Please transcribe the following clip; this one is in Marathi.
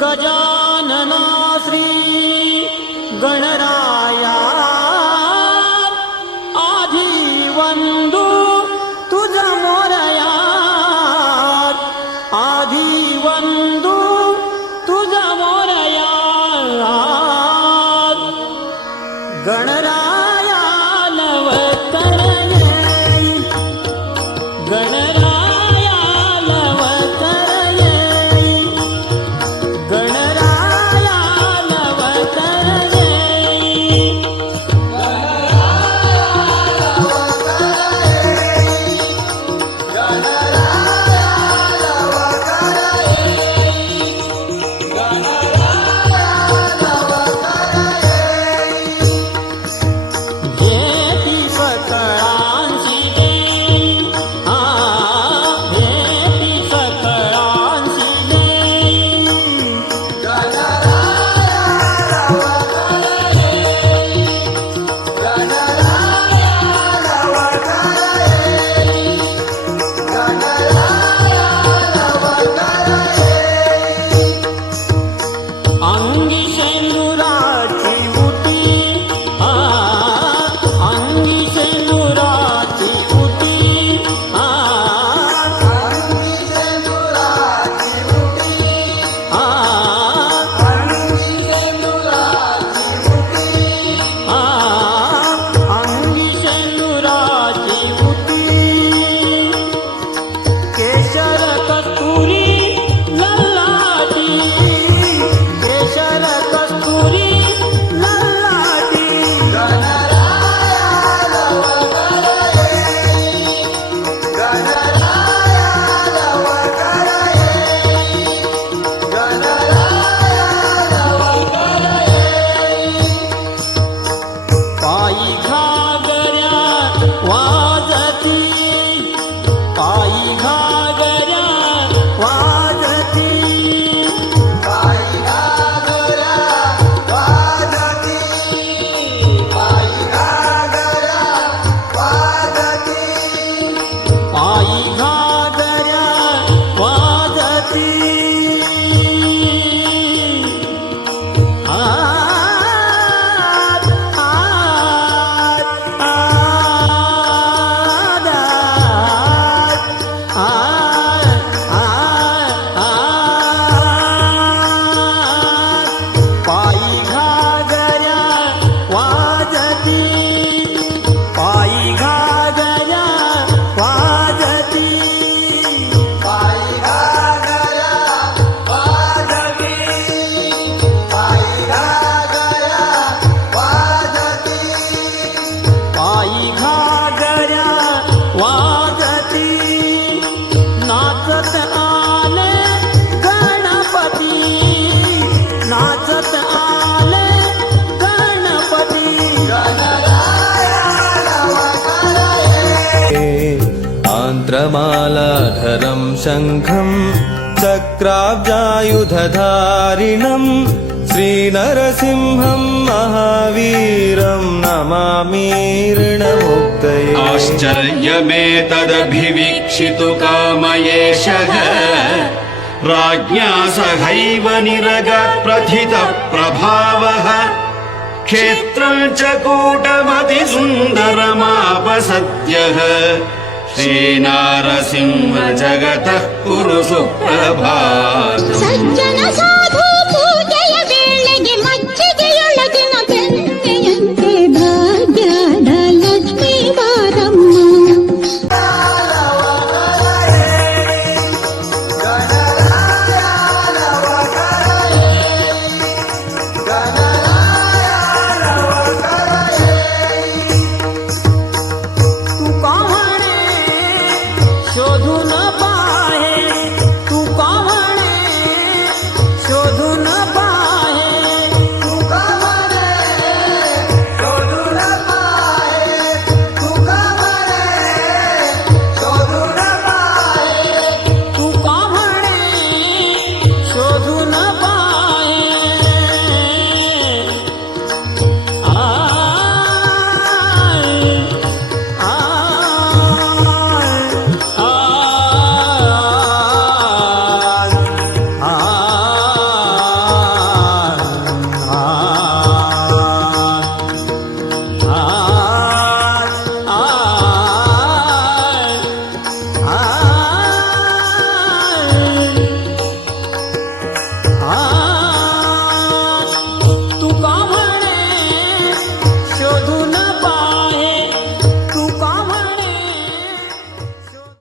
गजानना श्री गणराया आधी वंदू तुझा मोरया आधी वंदू तुझा मोरया गणराया लवकर येई गणराया लवकर येई गणराया लवकर येई भेटी सकळांची देई भेटी सकळांची देई अंगी शेंदुराची उटी अंगी शेंदुराची उटी अंगी शेंदुराची उटी अंगी शेंदुराची उटी अंगी शेंदुराची उटी केशर कस्तुरी ललाटी केशर कस्तुरी ललाटी गणराया लवकर येई गणराया लवकर येई गणराया लवकर येई पायी घागऱ्या वाजती पायी घागऱ्या वाजती पायी घागऱ्या वाजती पायी घागऱ्या वाजती पायी घागऱ्या वाजती पायी घागऱ्या वाजती पायी घागऱ्या वाजती पायी घागऱ्या वाजती पायी घागऱ्या वाजती पायी घागऱ्या वाजती नाचत आले गणपती नाचत आले गणपती गणराया लवकर येई आन्त्रमालाधरं शङ्खं चक्राब्जायुधधारिणं श्रीनरसिंहं महावीरं नमामीर्णमुक्तये आश्चर्यमेतदभिवीक्षितु कामयेशः राज्ञा सहैव निरगप्रथितप्रभावः क्षेत्रं च कूटमतिसुन्दरमापसद्यः श्रीनारसिंह जगतः कुरु सुप्रभातम् सज्जन